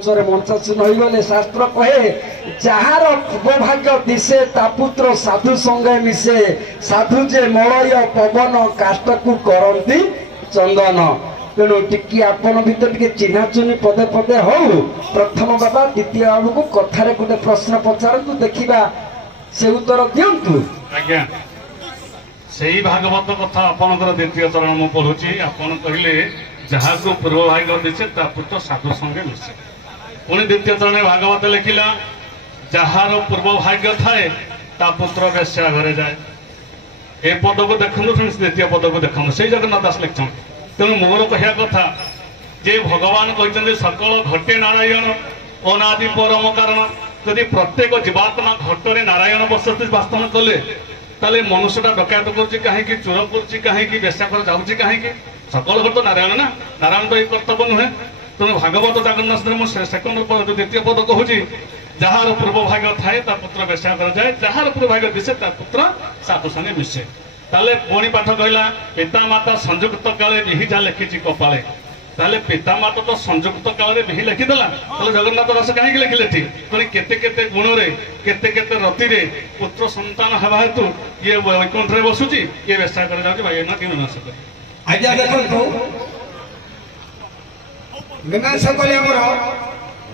मंचरे मंचासीन हो गले शास्त्र कहे जार उपभाग्य दिशे ता पुत्र साधु संगे मिसे साधु जे मलय पवन काष्ट को करती चंदन तेणु टिकी आपण भीतर टिके चिन्हा चुनी पदे पदे हो प्रथम बाबा द्वितीय बाबू को कथारे गोटे प्रश्न पचारतु देखिबा से उत्तर दियंतु। आज्ञा सेही भागवत कथा आपनकर द्वितीय चरण मु पढुची आपण कहिले जहा को पूर्व भाग्य दिसे ता पुत्र साधु संगे मिसे पुणी द्वितीय चरण भागवत लिखिला जहार पूर्व भाग्य थाए ता पुत्र वेश्या घरे जाए ए पद को देखनु द्वितीय पद को देखनु से जगन्नाथ दास लिखछन तेणु मोर कहया कथा जे भगवान कहते सकल घटे नारायण अनादि परम कारण यदि प्रत्येक जीवात्मा घटरे नारायण बसती वास्तव कले ताले मनुष्यटा डकायत करुच्ची कहीं चोर करुच्ची कहीं बेश्याकर जाऊँगी कहीं सकल घट नारायण ना नारायण तो ये कर्तव्य नुहे तेणु भागवत जगन्नाथ सेकंड द्वितीय पद कहूँ जार पूर्व भाग्य थाए ता पुत्र बेश्या कर जाए जार पूर्व भाग्य दिशे ता पुत्र साधु संगे मिसे ताले पुणी पाठ कहला पिता माता संयुक्त काले विहिजा लिखी कपाले ताले पिता माता तो संयुक्त काल विहि लिखिदेला ताले जगन्नाथ दास कहीं लिखिले ठीक पुणी केते केते गुण रे केते केते रति रे पुत्र संतान हवा हेतु ये वैकुंठ रे बसुची ये वेश्या कर जाउची भाई ना कि विनाश कर आज्ञा देखंतु विनाश कले हमर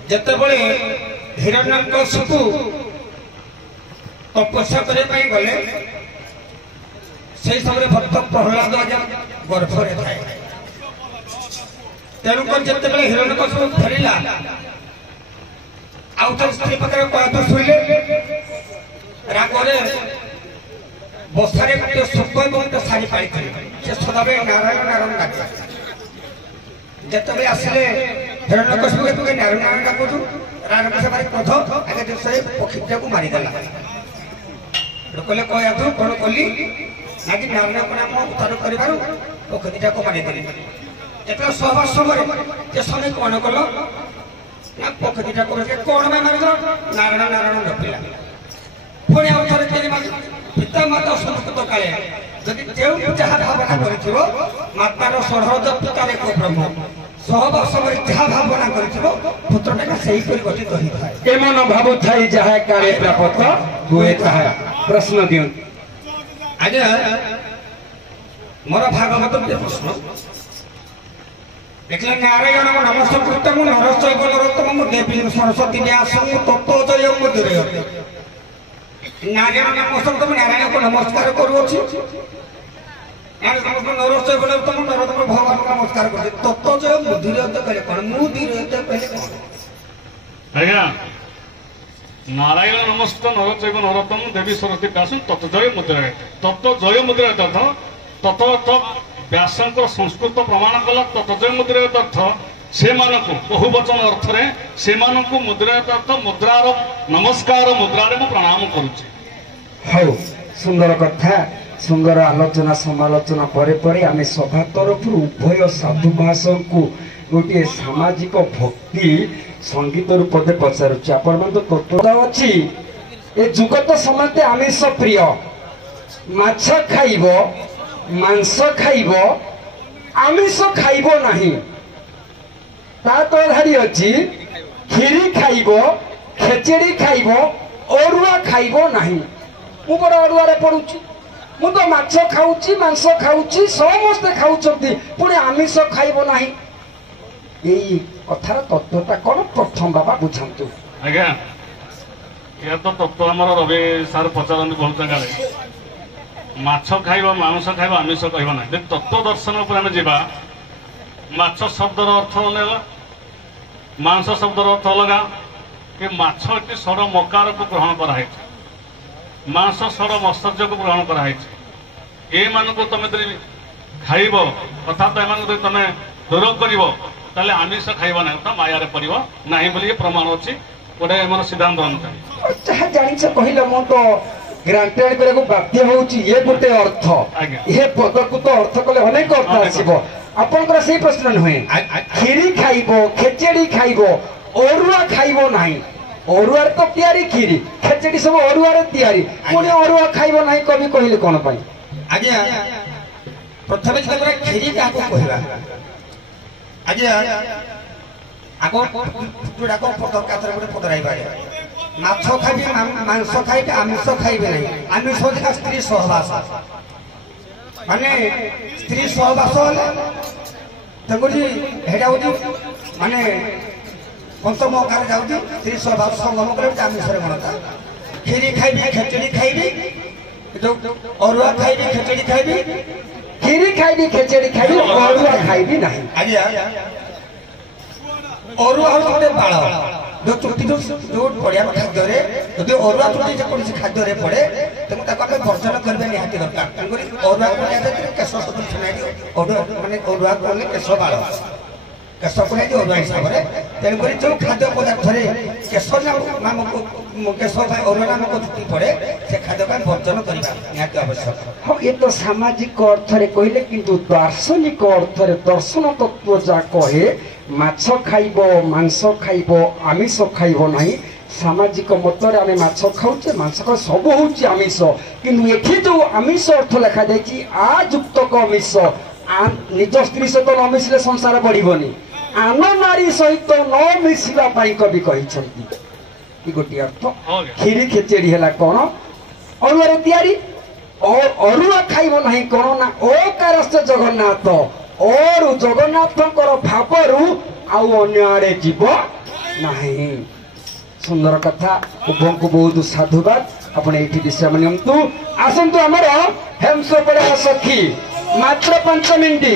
जते बळे हिरण्यकशिपु तपस्या करे पई गले से समय भक्त प्रहलाद राजा गर्भरे थाए तेणुक जिते हिरण्यकशिपु फेरिला आउटर स्त्री पाखे कयत शुले रागरे बसारे गोटे सुख और गोटे शाढ़ी पाई से सदाबे नारायण नारायण डाके जिते आसिले हिरण्यकशिपु नारायण नारायण डाकुचु रागरे भारी क्रोध आगे देश पक्षीटा को मारिदेला कहले कहतु कौन कली आज नारायण को नाम उद्धार कर पक्षीटा को मारिदेली एटा सभा समय जे समय कौन कल ना पक्षीटा को कौन में मारिद नारायण नारायण डकिला पुणी आउ थे तेरी पिता माता संस्कृत काले जदि जो जहाँ भावना कर मातार सरहद पितार एक ब्रह्म सहवास जहाँ भावना कर पुत्रटा से गठित होता है एमन भाव थाई जहाँ काले प्राप्त हुए ताहा प्रश्न दियो आज मोर भागवत प्रश्न देखले नारायण नमस्कृतम नरश्चैव नरोत्तमं देवी सरस्वती व्यासं तत्त्वजयं मुदिरयते नारायण नमस्कृतम नारायण को नमस्कार करूछि नरश्चैव नरोत्तमं नरोत्तम भगवान को नमस्कार करछि तत्त्वजयं मुदिरयते कहले कोन मुदिरयते कहले कोन आज्ञा नारायण नमस्कृत नरश्चैव नरोत्तमं देवी सरस्वती व्यासं तत्त्वजयं मुदिरयते तत्त्वजयं मुदिरयते तत्त्व व्यासंकर संस्कृत प्रमाण कला तत्जय मुद्रा अर्थ से बहुवचन अर्थ से मुद्रा अर्थ मुद्रार नमस्कार मुद्रार प्रणाम करुचे हौ सुंदर कथा सुंदर आलोचना समालोचना परे आम सभा तरफ उभय साधु महाशय को गोटे सामाजिक भक्ति संगीत रूपे पचारुचे आपण तो तत्व अच्छी ए जुगत समस्ते आमिष प्रिय माछ खाइब मांस खाइब आमिष खाइब नहीं ता तो धारी अच्छी खीरी खाइब खेचेड़ी खाइब अरुआ खाइब नहीं मु बड़ा अरुआ पड़ुची मु तो माछ खाऊची मांस खाऊची समस्ते खाऊचंती पुणी आमिष खाइब नहीं यही कथार तत्वटा कौन प्रथम बाबा बुझातु आज्ञा या तो तत्व आम रवि सार पचारती बहुत जगह माछ खाइब मांस खाइब आमिष कहब ना तत्व दर्शन पर आम जा माछ शब्दर अर्थ अलग मांस शब्दर अर्थ अलग कि माछ एटी स्वर मकार को ग्रहण कराई मांस स्वर मत्सर्य को ग्रहण कराई ये मानक तुम खाइब अर्थात ये तुम दूर कर आमिष खाइब ना तो माया पड़ो ना बोली प्रमाण अच्छी गोटे आम सिद्धांत अनुसार जहाँ जानी कहल मु तो ग्रांटेड को बाध्य होउची ये गोटे अर्थ ये पद को तो अर्थ कले अनेक अर्थ आसीबो आपनकर सही प्रश्न नुहे खीरी खाइबो खेचेड़ी खाइबो अरुआ खाइबो नाही अरुआ तो तयारी खीरी खेचेड़ी सब अरुआ रे तयारी कोनी अरुआ खाइबो नाही कवि कहिले कोन पई आज्ञा प्रथमे जब खीरी का को कहला आज्ञा আগ ফুটুড়াক পদকাতরে গোটে পদরাই পারে মাছ খাইবে মাংস খাইবে আমিষ খাইবে নাই আমিষ হচ্ছে স্ত্রী সহবাস মানে স্ত্রী সহবাস হলে তেমনি সেটা হচ্ছে মানে পঞ্চম আকারে যাଉଛି ସ୍ତ୍ରୀ ସହବାସ ସଙ୍ଗମ କଲେ ଆମିଷରେ ଗଣତା କ୍ଷୀରି ଖାଇବି ଖେଚୁଡ଼ି ଖାଇବି ଅରୁଆ ଖାଇବି ଖେଚୁଡ଼ି ଖାଇବି କ୍ଷୀରି ଖାଇବି ଖେଚେଡି ଖାଇବି ଅରୁଆ ଖାଇବି ନାହିଁ ଆଜ୍ଞା ଅରୁଆ ହେଉଛି ଗୋଟେ ବାଳ ଯୋଉ ଚୁଟି ଯୋଉ ପଡ଼ିଆ ଖାଦ୍ୟରେ ଯଦି ଅରୁଆ ଚୁଟି ଯେକୌଣସି ଖାଦ୍ୟରେ ପଡ଼େ ତେଣୁ ତାକୁ ଆମେ ବର୍ଜନ କରିବା ନିହାତି ଦରକାର ତେଣୁକରି ଅରୁଆ ପଡ଼ିଆ ଭିତରେ କେଶ ସବୁ ଛିଣାଇକି ଅରୁଆ ମାନେ ଅରୁଆ କଲେ କେଶ ବାଳ କେଶ ପଡ଼ିଆକି ଅରୁଆ ହିସାବରେ ତେଣୁକରି ଯେଉଁ ଖାଦ୍ୟ ପଦାର୍ଥରେ କେଶ ନାମକ କେଶ ପାଇଁ ଅରୁଆ ନାମକ ଚୁଟି ପଡ଼େ ସେ ଖାଦ୍ୟ ପାଇଁ ବର୍ଜନ କରିବା ନିହାତି ଆବଶ୍ୟକ ହଁ ଏ ତ ସାମାଜିକ ଅର୍ଥରେ କହିଲେ କିନ୍ତୁ ଦାର୍ଶନିକ ଅର୍ଥରେ ଦର୍ଶନ ତତ୍ତ୍ୱ ଯାହା କହେ ମାଛ ଖାଇବ ମାଂସ ଖାଇବ ଆମିଷ ଖାଇବ ନାହିଁ ସାମାଜିକ ମତରେ ଆମେ ମାଛ ଖାଉଛେ ମାଂସ ଖାଉ ସବୁ ହେଉଛି ଆମିଷ କିନ୍ତୁ ଏଠି ଯେଉଁ ଆମିଷ ଅର୍ଥ ଲେଖାଯାଇଛି ଆ ଯୁକ୍ତକ ଆମିଷ ନିଜ ସ୍ତ୍ରୀ ସହିତ ନ ମିଶିଲେ ସଂସାର ବଢ଼ିବନି ଆନ ନାରୀ ସହିତ ନ ମିଶିବା ପାଇଁ କବି କହିଛନ୍ତି ଏ ଗୋଟିଏ ଅର୍ଥ କ୍ଷୀରି ଖେଚେଡ଼ି ହେଲା କ'ଣ ଅରୁଆରେ ତିଆରି ଅରୁଆ ଖାଇବ ନାହିଁ କ'ଣ ନା ଓକାରସ୍ୟ ଜଗନ୍ନାଥ ଅରୁ ଜଗନ୍ନାଥଙ୍କର ଭାବରୁ ଆଉ ଅନ୍ୟ ଆଡ଼େ ଯିବ ନାହିଁ ସୁନ୍ଦର କଥା ଉଭଙ୍କୁ ବହୁତ ସାଧୁବାଦ ଆପଣ ଏଇଠି ବିଶ୍ରାମ ନିଅନ୍ତୁ ଆସନ୍ତୁ ଆମର ହେମସପଡ଼ା ସଖୀ ମାତ୍ର 5 ମିନିଟ୍